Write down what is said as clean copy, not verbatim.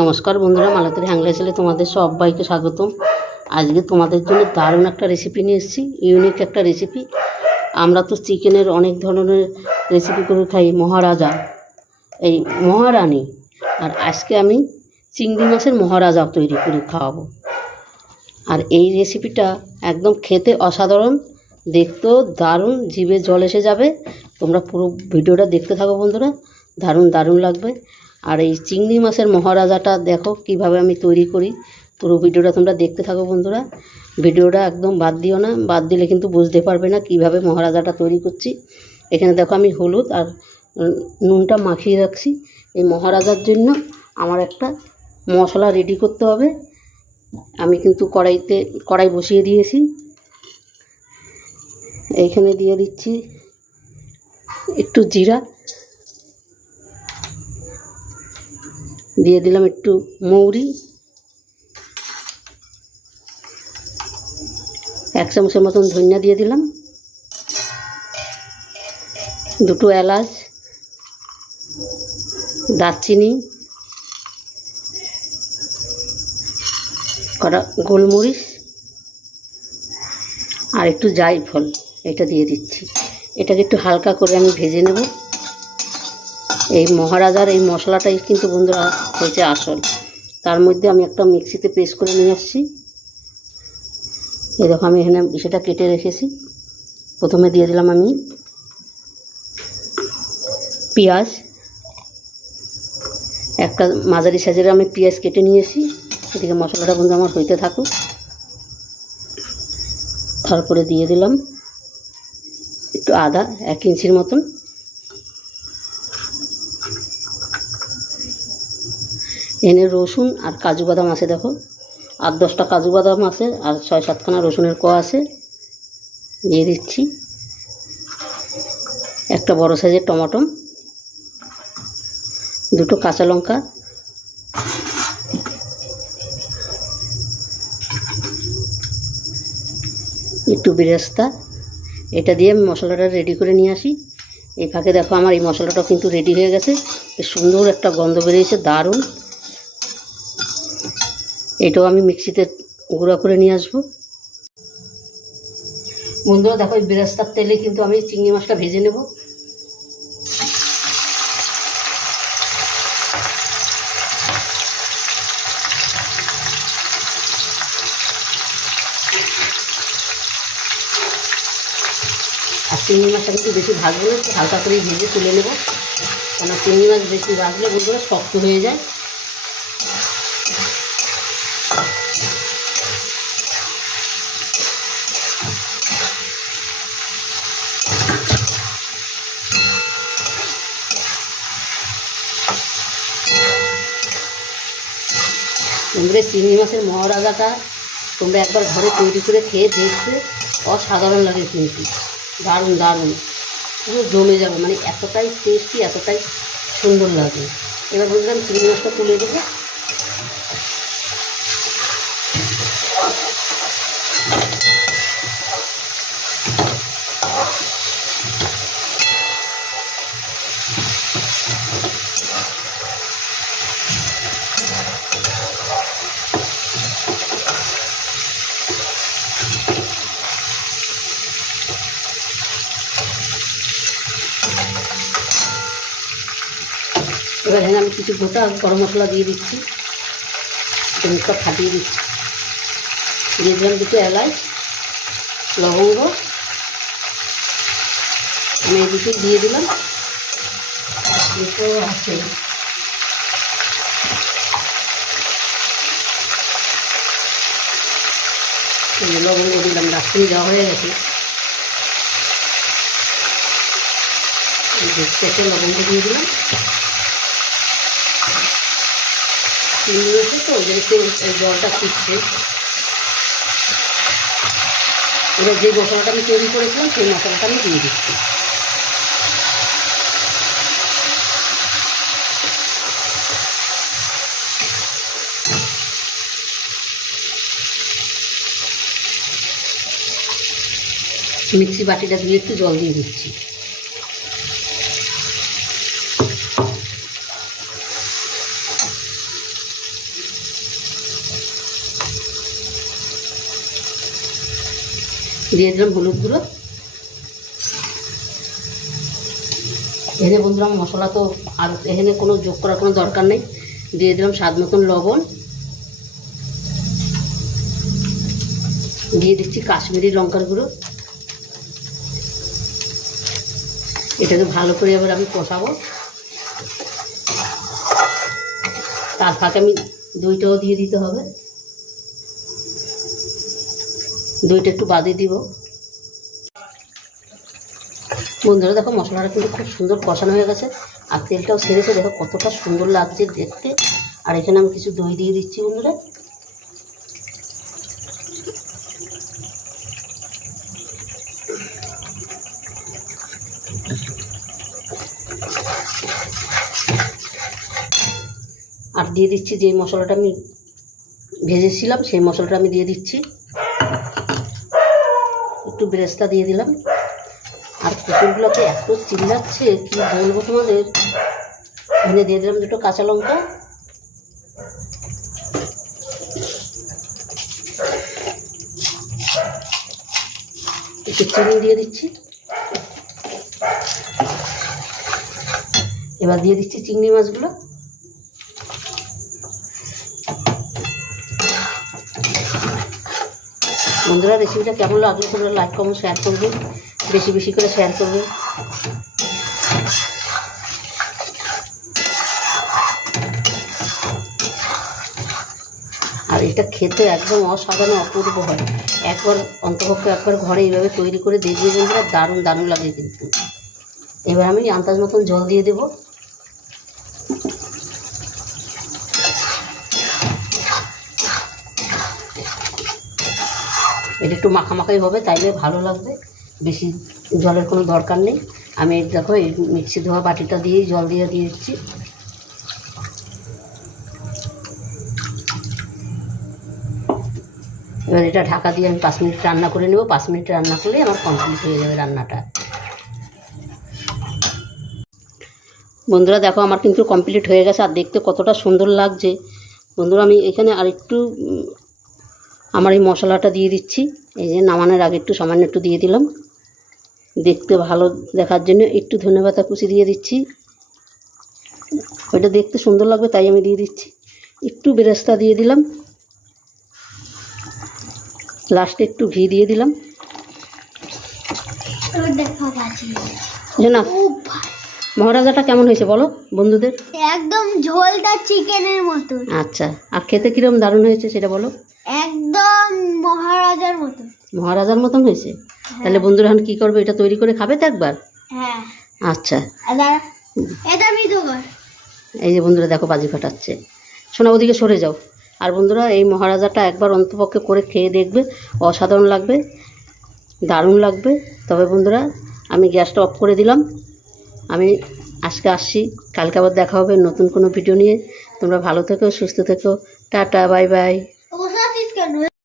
নমস্কার বন্ধুরা, মালতীর হ্যাংলা ছেলে তোমাদের সবাইকে স্বাগতম। আজকে তোমাদের জন্য দারুণ একটা রেসিপি নিয়ে এসেছি, ইউনিক একটা রেসিপি। আমরা তো চিকেনের অনেক ধরনের রেসিপি করে খাই, মহারাজা, এই মহারানী, আর আজকে আমি চিংড়ি মাছের মহারাজা তৈরি করে খাওয়াবো। আর এই রেসিপিটা একদম খেতে অসাধারণ, দেখতেও দারুণ, জিভে জল এসে যাবে। তোমরা পুরো ভিডিওটা দেখতে থাকো বন্ধুরা, দারুণ দারুণ লাগবে। আর এই চিংড়ি মাছের মহারাজাটা দেখো কিভাবে আমি তৈরি করি, পুরো ভিডিওটা তোমরা দেখতে থাকো বন্ধুরা। ভিডিওটা একদম বাদ দিও না, বাদ দিলে কিন্তু বুঝতে পারবে না কিভাবে মহারাজাটা তৈরি করছি। এখানে দেখো আমি হলুদ আর নুনটা মাখিয়ে রাখছি। এই মহারাজার জন্য আমার একটা মশলা রেডি করতে হবে। আমি কিন্তু কড়াই বসিয়ে দিয়েছি। এইখানে দিয়ে দিচ্ছি একটু জিরা, দিয়ে দিলাম একটু মৌরি, 1 চামচের মতন ধনিয়া দিয়ে দিলাম, 2 এলাচ, দারচিনি, কটা গোলমরিচ আর একটু জায়ফল, এটা দিয়ে দিচ্ছি। এটাকে একটু হালকা করে আমি ভেজে নেব। এই মহারাজার এই মশলাটাই কিন্তু বন্ধুরা হয়েছে আসল। তার মধ্যে আমি একটা মিক্সিতে পেস্ট করে নিয়ে আসছি। এই দেখো আমি এখানে সেটা কেটে রেখেছি। প্রথমে দিয়ে দিলাম আমি পেঁয়াজ, একটা মাঝারি সাইজের আমি পেঁয়াজ কেটে নিয়েছি। এদিকে মশলাটা বন্ধু আমার হইতে থাকুক। তারপরে দিয়ে দিলাম একটু আদা, 1 ইঞ্চির মতন, এনে রসুন আর কাজু বাদাম আছে, দেখো 8-10টা কাজু বাদাম আছে, আর 6-7খানা রসুনের কোয়া আছে, দিয়ে দিচ্ছি। একটা বড় সাইজের টমেটো, 2টো কাঁচা লঙ্কা, একটু বেরেস্তা। এটা দিয়ে আমি মশলাটা রেডি করে নিয়ে আসি। এই ফাঁকে দেখো আমার এই মশলাটা কিন্তু রেডি হয়ে গেছে। বেশ সুন্দর একটা গন্ধ বেরিয়েছে, দারুণ। এটাও আমি মিক্সিতে গুঁড়া করে নিয়ে আসবো। বন্ধুরা দেখো এই বেরেস্তার তেলে কিন্তু আমি চিংড়ি মাছটা ভেজে নেব। আর চিংড়ি মাছটা কিন্তু বেশি ভাজবো না, একটু হালকা করে ভেজে তুলে নেব, কেন চিংড়ি মাছ বেশি ভাজলে বন্ধুরা শক্ত হয়ে যায়। তোমরা চিংড়ি মাছের মহারাজাটা তোমরা একবার ঘরে তৈরি করে খেয়ে দেখবে, অসাধারণ লাগে কিন্তু, দারুণ দারুণ, পুরো জমে যাবে, মানে এতটাই টেস্টি, এতটাই সুন্দর লাগে। এবার বললাম চিংড়ি মাছটা তুলে দেবো। এবার এখানে আমি কিছু গোটা গরম মশলা দিয়ে দিচ্ছি, মুখটা ফাটিয়ে দিচ্ছি। দিয়ে দিলাম 2 এলাচ, লবঙ্গ, আমি এই দুটো দিয়ে দিলাম। দুটো আছে লবঙ্গ দিলাম, দারচিনি দেওয়া হয়ে গেছে, দেখতে লবঙ্গ দিয়ে দিলাম। চিংড়ি মাছে তো যেহেতু জলটা ফুটছে, এবার যে মশলাটা আমি তৈরি করেছিলাম সেই মশলাটা আমি দিয়ে দিচ্ছি। মিক্সি বাটিটা দিয়ে একটু জল দিয়ে দিচ্ছি। দিয়ে দিলাম হলুদ গুঁড়ো। এখানে বন্ধুরা মশলা তো আর এখানে কোনো যোগ করার কোনো দরকার নেই। দিয়ে দিলাম স্বাদ মতন লবণ। দিয়ে দিচ্ছি কাশ্মীরি লঙ্কার গুঁড়ো। এটাকে ভালো করে এবার আমি কষাবো। তার ফাঁকে আমি দইটাও দিয়ে দিতে হবে। দইটা একটু বাদে দিব। বন্ধুরা দেখো মশলাটা কিন্তু খুব সুন্দর কষানো হয়ে গেছে, আর তেলটাও ছেড়েছে। দেখো কতটা সুন্দর লাগছে দেখতে। আর এখানে আমি কিছু দই দিয়ে দিচ্ছি বন্ধুরা। আর দিয়ে দিচ্ছি যে মশলাটা আমি ভেজেছিলাম, সেই মশলাটা আমি দিয়ে দিচ্ছি। একটু বেরেস্তা দিয়ে দিলাম। আর কুকুরগুলোকে এত চিল্লাচ্ছে কি বলবো তোমাদের। এখানে দিয়ে দিলাম দুটো কাঁচা লঙ্কা। একটু চিনি দিয়ে দিচ্ছি। এবার দিয়ে দিচ্ছি চিংড়ি মাছগুলো। বন্ধুরা রেসিপিটা কেমন লাগলো তোমরা লাইক কমেন্ট শেয়ার করবে, বেশি বেশি করে শেয়ার করবে। আর এটা খেতে একদম অসাধারণ অপূর্ব হয়। একবার অন্তপক্ষে একবার ঘরে এইভাবে তৈরি করে দেখবে বন্ধুরা, দারুণ দারুণ লাগে কিন্তু। এবার আমি আন্দাজ মতন জল দিয়ে দেবো। এটা একটু মাখামাখাই হবে, তাইলে ভালো লাগবে। বেশি জলের কোনো দরকার নেই। আমি দেখো এই মিক্সি ধোয়া বাটিটা দিয়েই জল দিয়ে দিচ্ছি। এবার এটা ঢাকা দিয়ে আমি 5 মিনিট রান্না করে নেব। 5 মিনিট রান্না করলে আমার কমপ্লিট হয়ে যাবে রান্নাটা। বন্ধুরা দেখো আমার কিন্তু কমপ্লিট হয়ে গেছে, আর দেখতে কতটা সুন্দর লাগছে। বন্ধুরা আমি এখানে আরেকটু আমার এই মশলাটা দিয়ে দিচ্ছি। এই যে নামানোর আগে একটু সামান্য একটু দিয়ে দিলাম, দেখতে ভালো দেখার জন্য। একটু ধনেপাতা কুচি দিয়ে দিচ্ছি, ওইটা দেখতে সুন্দর লাগবে তাই আমি দিয়ে দিচ্ছি। একটু বেরেস্তা দিয়ে দিলাম, লাস্টে একটু ঘি দিয়ে দিলাম। না মহারাজাটা কেমন হয়েছে বলো বন্ধুদের? একদম ঝোলটা চিকেনের মতো। আচ্ছা, আর খেতে কিরকম দারুণ হয়েছে সেটা বলো। একদম মহারাজার মতো। মহারাজার মতন হয়েছে। তাহলে বন্ধুরা এখন কী করবে, এটা তৈরি করে খাবে তো একবার? হ্যাঁ। আচ্ছা এটা আমি দেবো। এই যে বন্ধুরা দেখো বাজি ফাটাচ্ছে। শোনা ওদিকে সরে যাও। আর বন্ধুরা এই মহারাজাটা একবার অন্তপক্ষে করে খেয়ে দেখবে, অসাধারণ লাগবে, দারুণ লাগবে। তবে বন্ধুরা আমি গ্যাসটা অফ করে দিলাম। আমি আজকে আসছি, কালকে আবার দেখা হবে নতুন কোনো ভিডিও নিয়ে। তোমরা ভালো থেকো, সুস্থ থেকো, টাটা, বাই বাই।